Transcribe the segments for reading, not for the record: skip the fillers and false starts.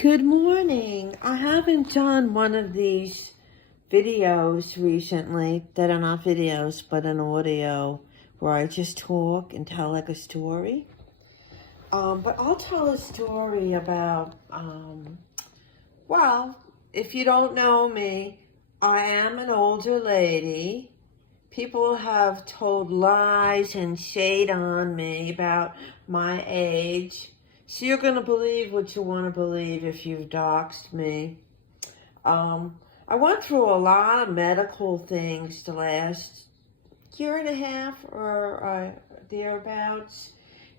Good morning. I haven't done one of these videos recently that are not videos but an audio where I just talk and tell like a story. But I'll tell a story about, well, if you don't know me, I am an older lady. People have told lies and shade on me about my age. So you're going to believe what you want to believe if you've doxed me. I went through a lot of medical things the last year and a half or thereabouts.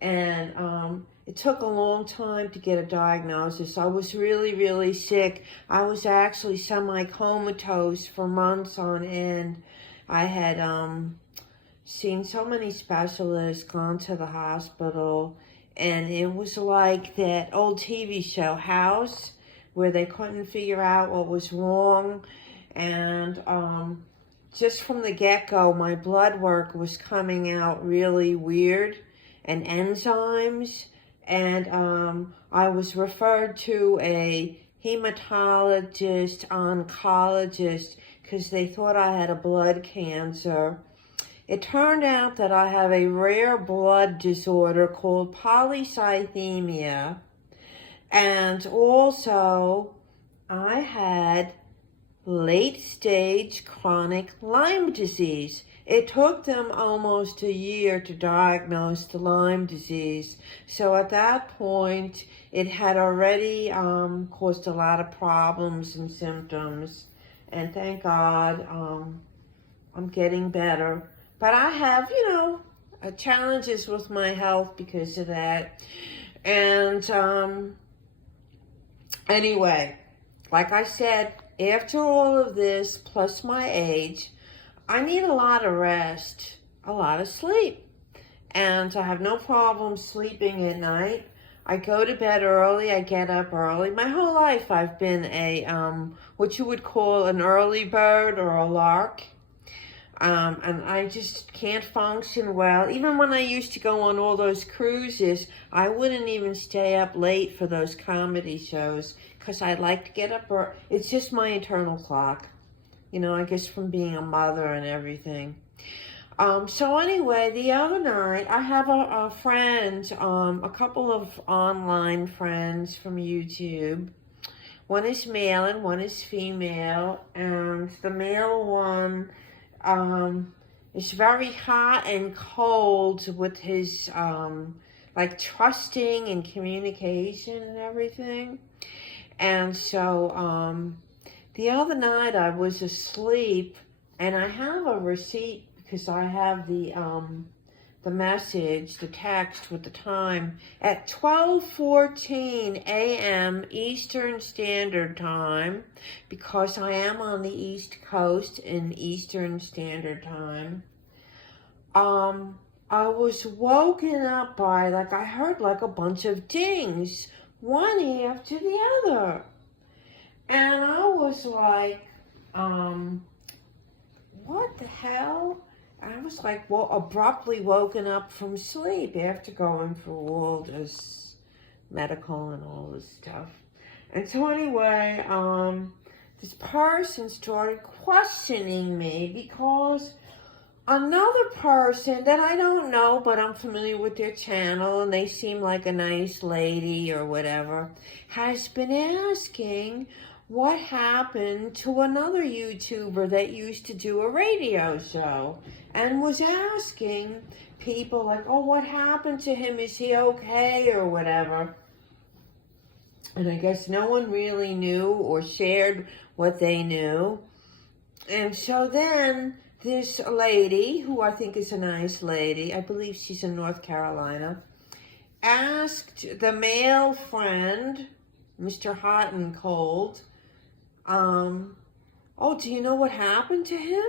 And it took a long time to get a diagnosis. I was really, really sick. I was actually semi-comatose for months on end. I had seen so many specialists, gone to the hospital, and it was like that old TV show, House, where they couldn't figure out what was wrong. And just from the get-go, my blood work was coming out really weird, and enzymes. And I was referred to a hematologist, oncologist, because they thought I had a blood cancer. It turned out that I have a rare blood disorder called polycythemia, and also I had late-stage chronic Lyme disease. It took them almost a year to diagnose the Lyme disease. So at that point, it had already caused a lot of problems and symptoms. And thank God, I'm getting better. But I have, challenges with my health because of that. And anyway, like I said, after all of this, plus my age, I need a lot of rest, a lot of sleep. And I have no problem sleeping at night. I go to bed early, I get up early. My whole life I've been a, what you would call an early bird or a lark. And I just can't function well. Even when I used to go on all those cruises, I wouldn't even stay up late for those comedy shows because I'd like to get up early. It's just my internal clock, I guess from being a mother and everything. So anyway, the other night, I have a friend, a couple of online friends from YouTube. One is male and one is female, and the male one is very hot and cold with his, trusting and communication and everything. And so, the other night I was asleep, and I have a receipt because I have the message, the text with the time, at 12:14 a.m. Eastern Standard Time, because I am on the East Coast in Eastern Standard Time. I was woken up by, I heard a bunch of dings, one after the other. And I was like, what the hell? I was abruptly woken up from sleep after going through all this medical and all this stuff. And so anyway, this person started questioning me because another person that I don't know, but I'm familiar with their channel and they seem like a nice lady or whatever, has been asking what happened to another YouTuber that used to do a radio show, and was asking people oh, what happened to him? Is he okay or whatever? And I guess no one really knew or shared what they knew. And so then this lady, who I think is a nice lady, I believe she's in North Carolina, asked the male friend, Mr. Hot and Cold, oh, do you know what happened to him?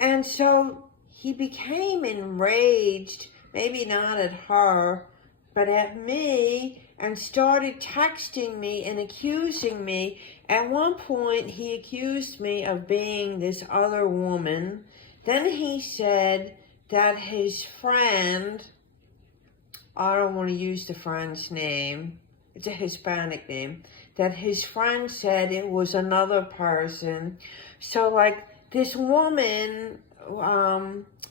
And so he became enraged, maybe not at her, but at me, and started texting me and accusing me. At one point, he accused me of being this other woman. Then he said that his friend, I don't want to use the friend's name, it's a Hispanic name, that his friend said it was another person. So like this woman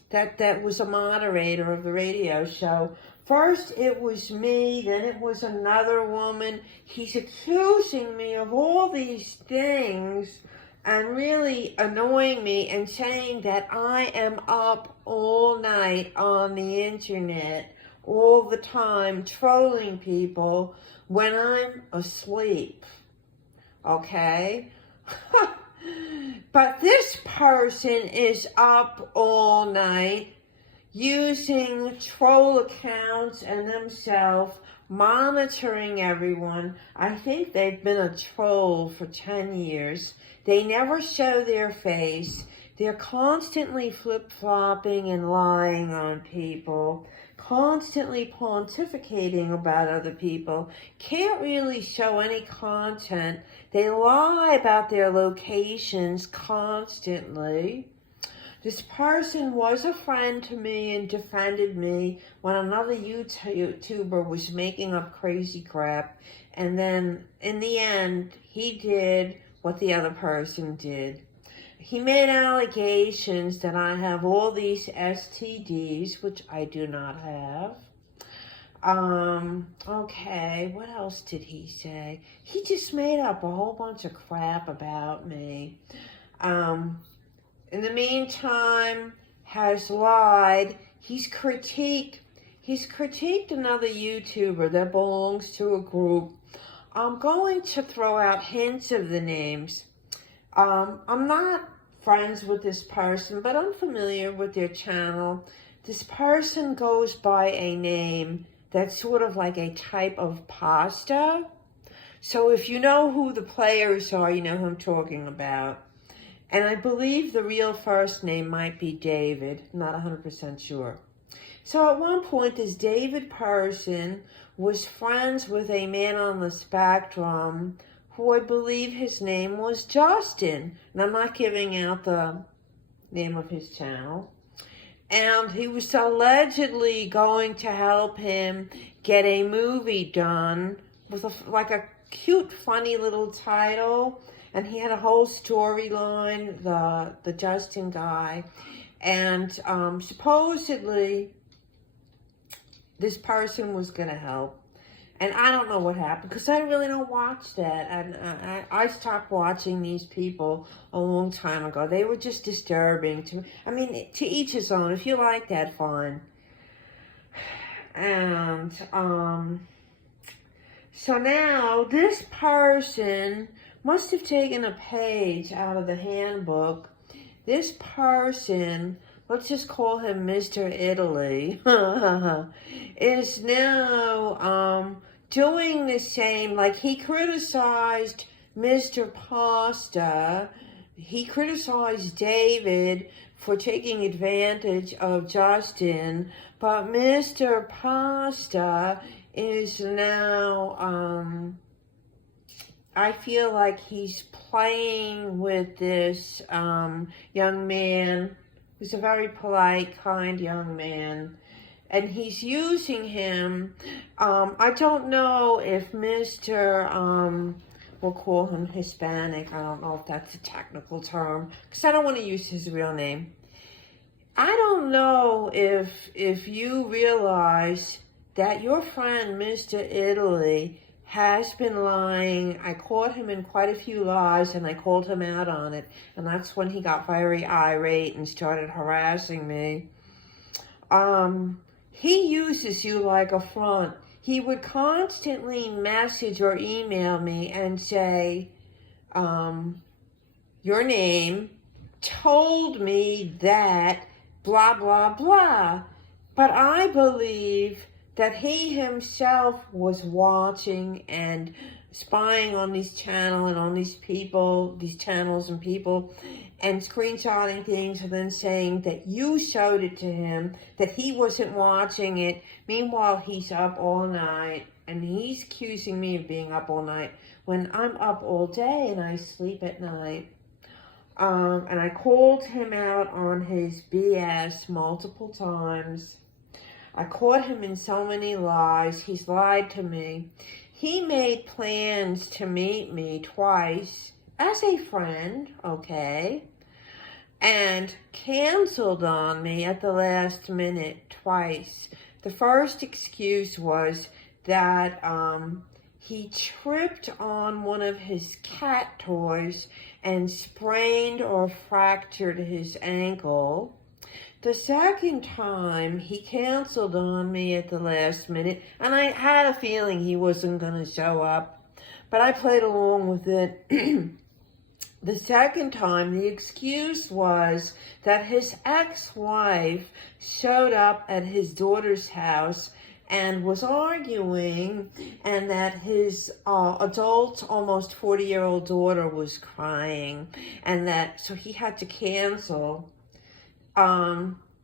that was a moderator of the radio show, first it was me, then it was another woman. He's accusing me of all these things and really annoying me and saying that I am up all night on the internet all the time trolling people when I'm asleep. Okay? But this person is up all night using troll accounts and themselves, monitoring everyone. I think they've been a troll for 10 years. They never show their face. They're constantly flip-flopping and lying on people, constantly pontificating about other people, can't really show any content. They lie about their locations constantly. This person was a friend to me and defended me when another YouTuber was making up crazy crap. And then, in the end, he did what the other person did. He made allegations that I have all these STDs, which I do not have. Okay, what else did he say? He just made up a whole bunch of crap about me. In the meantime, has lied. He's critiqued another YouTuber that belongs to a group. I'm going to throw out hints of the names. I'm not friends with this person, but I'm familiar with their channel. This person goes by a name that's sort of like a type of pasta. So if you know who the players are, you know who I'm talking about. And I believe the real first name might be David. I'm not 100% sure. So at one point, this David person was friends with a man on the spectrum who I believe his name was Justin. And I'm not giving out the name of his channel. And he was allegedly going to help him get a movie done with like a cute, funny little title. And he had a whole storyline, the Justin guy. And supposedly, this person was going to help. And I don't know what happened, because I really don't watch that. And I stopped watching these people a long time ago. They were just disturbing to me. I mean, to each his own. If you like that, fine. And so now, this person must have taken a page out of the handbook. This person, let's just call him Mr. Italy, is now doing the same. Like, he criticized Mr. Pasta. He criticized David for taking advantage of Justin. But Mr. Pasta is now, I feel like he's playing with this young man who's a very polite, kind young man. And he's using him. I don't know if Mr. We'll call him Hispanic. I don't know if that's a technical term, because I don't want to use his real name. I don't know if you realize that your friend, Mr. Italy, has been lying. I caught him in quite a few lies, and I called him out on it. And that's when he got very irate and started harassing me. He uses you like a front. He would constantly message or email me and say, your name told me that blah, blah, blah. But I believe that he himself was watching and spying on these channels and on these people, these channels and people, and screenshotting things and then saying that you showed it to him, that he wasn't watching it. Meanwhile, he's up all night, and he's accusing me of being up all night when I'm up all day and I sleep at night. And I called him out on his BS multiple times. I caught him in so many lies. He's lied to me. he made plans to meet me twice as a friend, okay, and canceled on me at the last minute twice. The first excuse was that he tripped on one of his cat toys and sprained or fractured his ankle. The second time, he canceled on me at the last minute, and I had a feeling he wasn't going to show up, but I played along with it. The second time, the excuse was that his ex-wife showed up at his daughter's house and was arguing, and that his adult, almost 40-year-old daughter was crying, and that so he had to cancel.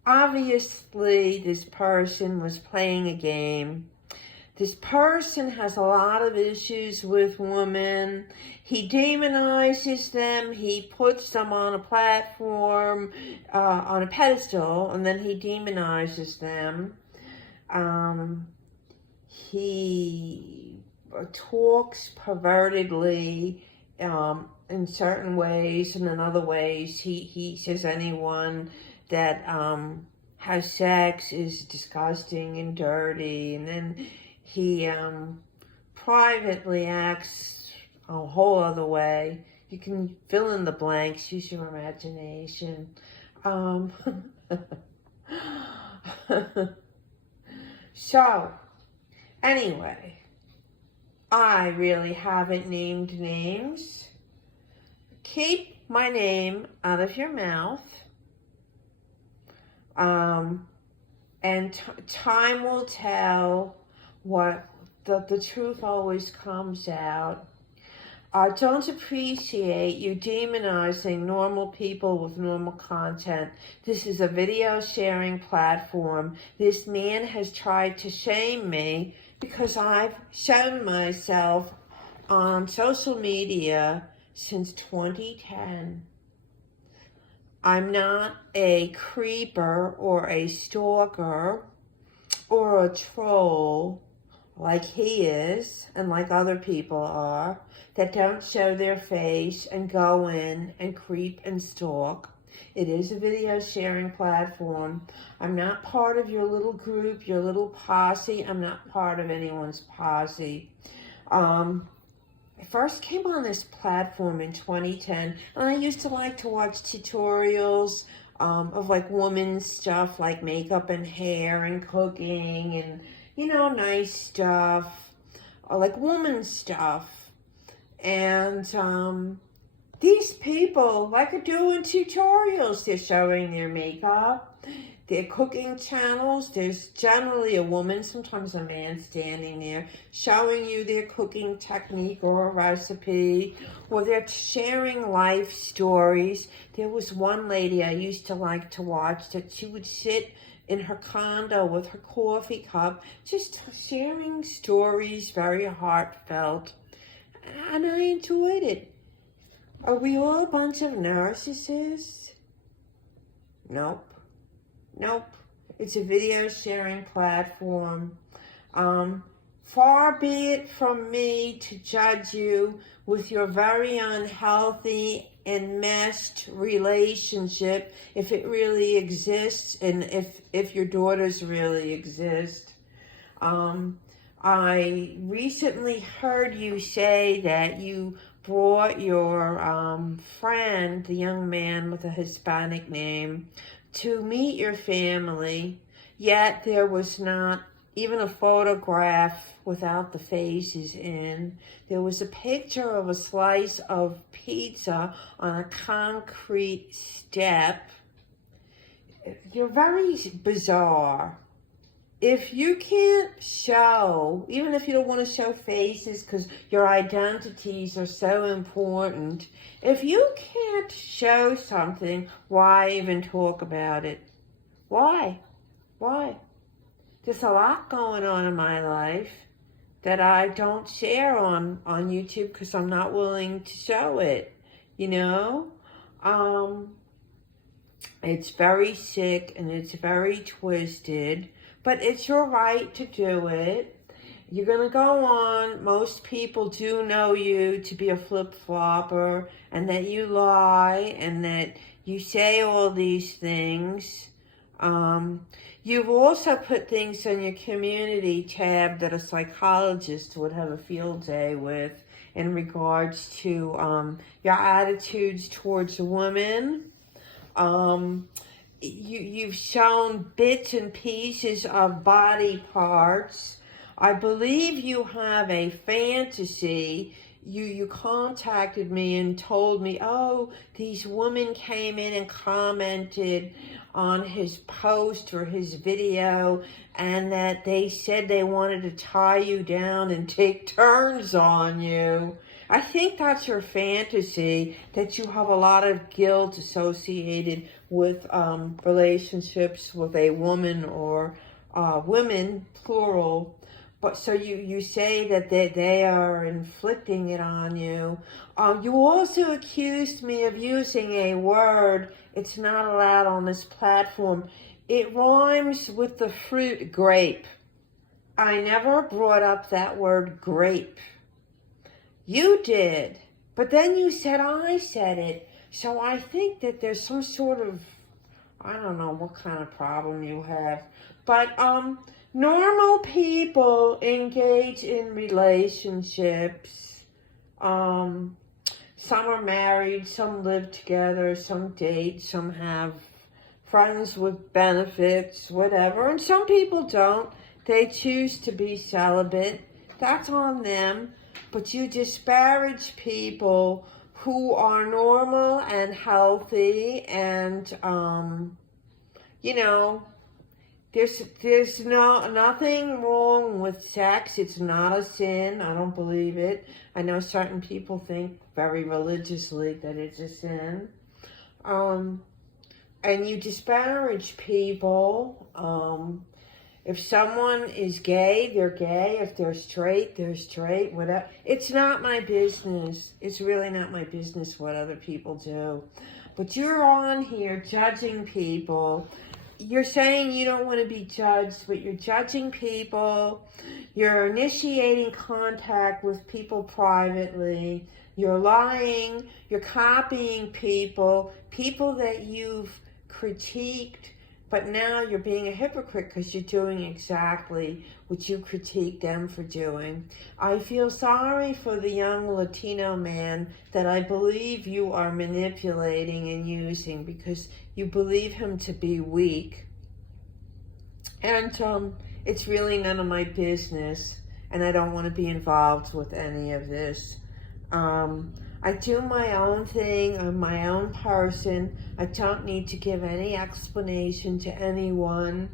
Obviously, this person was playing a game. This person has a lot of issues with women. He demonizes them. He puts them on a platform, on a pedestal, and then he demonizes them. He talks pervertedly in certain ways, and in other ways he says anyone that has sex is disgusting and dirty, and then he privately acts a whole other way. You can fill in the blanks, use your imagination. So, anyway, I really haven't named names. Keep my name out of your mouth. And time will tell what the truth always comes out. I don't appreciate you demonizing normal people with normal content. This is a video sharing platform. This man has tried to shame me because I've shown myself on social media since 2010. I'm not a creeper or a stalker or a troll like he is and like other people are that don't show their face and go in and creep and stalk. It is a video sharing platform. I'm not part of your little group, your little posse. I'm not part of anyone's posse. I first came on this platform in 2010, and I used to like to watch tutorials of like women's stuff, like makeup and hair and cooking and, you know, nice stuff, or like woman stuff. And these people like doing tutorials. They're showing their makeup, their cooking channels. There's generally a woman, sometimes a man, standing there showing you their cooking technique or a recipe, or they're sharing life stories. There was one lady I used to like to watch that she would sit in her condo with her coffee cup, just sharing stories, very heartfelt. And I enjoyed it. Are we all a bunch of narcissists? Nope. Nope. It's a video sharing platform. Far be it from me to judge you with your very unhealthy and messed relationship, if it really exists, and if your daughters really exist. I recently heard you say that you brought your friend, the young man with a Hispanic name, to meet your family, yet there was not even a photograph without the faces in. There was a picture of a slice of pizza on a concrete step. You're very bizarre. If you can't show, even if you don't want to show faces because your identities are so important, if you can't show something, why even talk about it? Why? Why? There's a lot going on in my life that I don't share on YouTube because I'm not willing to show it, you know? It's very sick and it's very twisted. But it's your right to do it. you're going to go on. Most people do know you to be a flip-flopper, and that you lie, and that you say all these things. You've also put things on your community tab that a psychologist would have a field day with in regards to your attitudes towards women. You've shown bits and pieces of body parts. I believe you have a fantasy. You contacted me and told me, oh, these women came in and commented on his post or his video, and that they said they wanted to tie you down and take turns on you. I think that's your fantasy, that you have a lot of guilt associated with relationships with a woman or women, plural. But so you say that they are inflicting it on you. You also accused me of using a word. It's not allowed on this platform. It rhymes with the fruit grape. I never brought up that word grape. You did. But then you said I said it. So I think that there's some sort of, I don't know what kind of problem you have. But normal people engage in relationships. Some are married, some live together, some date, some have friends with benefits, whatever. And some people don't. They choose to be celibate. That's on them. But you disparage people who are normal and healthy, and you know, there's nothing wrong with sex. It's not a sin. I don't believe it. I know certain people think very religiously that it's a sin. And you disparage people. If someone is gay, they're gay. If they're straight, they're straight. Whatever. It's not my business. It's really not my business what other people do. But you're on here judging people. You're saying you don't want to be judged, but you're judging people. You're initiating contact with people privately. You're lying. You're copying people that you've critiqued. But now you're being a hypocrite because you're doing exactly what you critique them for doing. I feel sorry for the young Latino man that I believe you are manipulating and using because you believe him to be weak. And it's really none of my business, and I don't want to be involved with any of this. I do my own thing. I'm my own person. I don't need to give any explanation to anyone.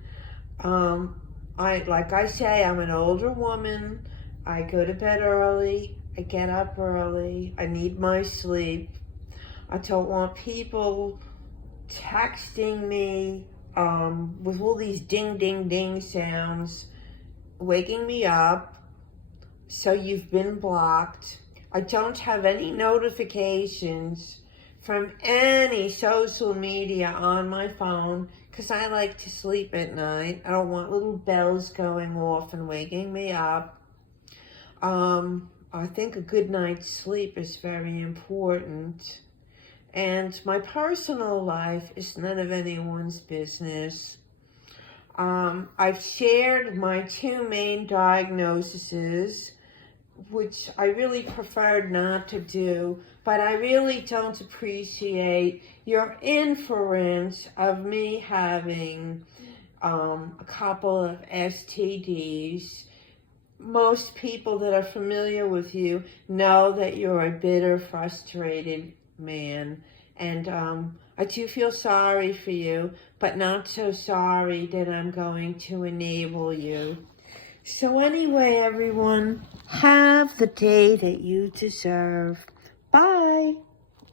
Like I say, I'm an older woman. I go to bed early. I get up early. I need my sleep. I don't want people texting me with all these ding, ding, ding sounds, waking me up. So you've been blocked. I don't have any notifications from any social media on my phone because I like to sleep at night. I don't want little bells going off and waking me up. I think a good night's sleep is very important. And my personal life is none of anyone's business. I've shared my two main diagnoses, which I really preferred not to do, but I really don't appreciate your inference of me having a couple of STDs. Most people that are familiar with you know that you're a bitter, frustrated man, and I do feel sorry for you, but not so sorry that I'm going to enable you. So anyway, everyone, have the day that you deserve. Bye.